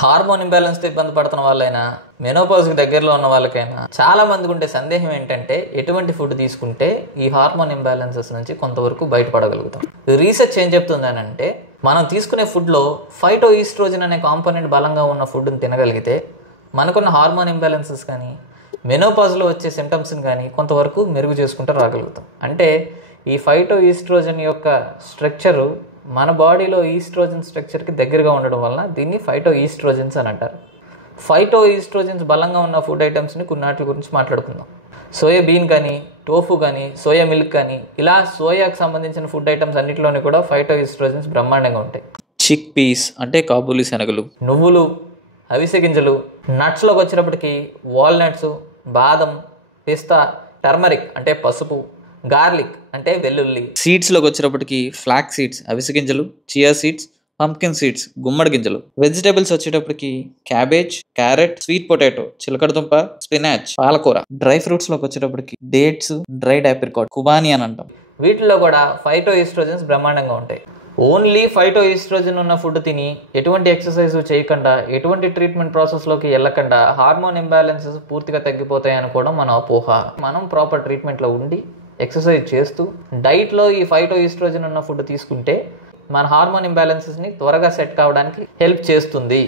Hormone ఇంబ్యాలెన్స్తో ఇబ్బంది పడుతున్న వాళ్ళైనా, మెనోపాజ్కి దగ్గరలో ఉన్న వాళ్ళకైనా చాలా మందికి ఉండే సందేహం ఏంటంటే ఎటువంటి ఫుడ్ తీసుకుంటే ఈ హార్మోన్ ఇంబ్యాలెన్సెస్ నుంచి కొంతవరకు బయటపడగలుగుతాం. రీసెర్చ్ ఏం చెప్తుందనంటే, మనం తీసుకునే ఫుడ్లో ఫైటో ఈస్ట్రోజన్ అనే కాంపోనెంట్ బలంగా ఉన్న ఫుడ్ని తినగలిగితే మనకున్న హార్మోన్ ఇంబ్యాలెన్సెస్ కానీ మెనోపాజ్లో వచ్చే సిమ్టమ్స్ని కానీ కొంతవరకు మెరుగు చేసుకుంటూ రాగలుగుతాం. అంటే ఈ ఫైటో ఈస్ట్రోజన్ యొక్క స్ట్రక్చరు మన బాడీలో ఈస్ట్రోజన్ స్ట్రక్చర్కి దగ్గరగా ఉండడం వలన దీన్ని ఫైటో ఈస్ట్రోజన్స్ అని అంటారు. ఫైటో ఈస్ట్రోజన్స్ బలంగా ఉన్న ఫుడ్ ఐటమ్స్ని కొన్నిటి గురించి మాట్లాడుకుందాం. సోయా బీన్ కానీ, టోఫు కానీ, సోయా మిల్క్ కానీ, ఇలా సోయాకు సంబంధించిన ఫుడ్ ఐటమ్స్ అన్నింటిలోని కూడా ఫైటో ఈస్ట్రోజన్స్ బ్రహ్మాండంగా ఉంటాయి. చిక్ పీస్ అంటే కాబూలి శనగలు, నువ్వులు, అవిసె గింజలు, నట్స్లోకి వచ్చినప్పటికీ వాల్నట్స్, బాదం, పిస్తా, టర్మరిక్ అంటే పసుపు, గార్లిక్ అంటే వెల్లుల్లి. సీడ్స్లోకి వచ్చేటప్పటికి ఫ్లాక్ సీడ్స్ అవిసె గింజలు, చియా సీడ్స్, పంప్కిన్ సీడ్స్ గుమ్మడి గింజలు. వెజిటేబుల్స్ వచ్చేటప్పటికి క్యాబేజ్, క్యారెట్, స్వీట్ పొటాటో, చిలకడదుంప, స్పినాచ్, పాలకూర. డ్రై ఫ్రూట్స్లోకి వచ్చేటప్పటికి డేట్స్, డ్రైడ్ ఆప్రికాట్, కుబానీ అని అంటాం. వీటిలో కూడా ఫైటో ఈస్ట్రోజన్స్ బ్రహ్మాండంగా ఉంటాయి. ఓన్లీ ఫైటో ఈస్ట్రోజన్ ఉన్న ఫుడ్ తిని ఎటువంటి ఎక్సర్సైజ్ చేయకుండా, ఎటువంటి ట్రీట్మెంట్ ప్రాసెస్లోకి వెళ్ళకుండా హార్మోన్ ఇంబ్యాలెన్సెస్ పూర్తిగా తగ్గిపోతాయి అనుకోవడం మన అపోహ. మనం ప్రాపర్ ట్రీట్మెంట్లో ఉండి ఎక్సర్సైజ్ చేస్తూ డైట్లో ఈ ఫైటో ఈస్ట్రోజన్ ఉన్న ఫుడ్ తీసుకుంటే మన హార్మోన్ ఇంబ్యాలెన్సెస్ని త్వరగా సెట్ కావడానికి హెల్ప్ చేస్తుంది.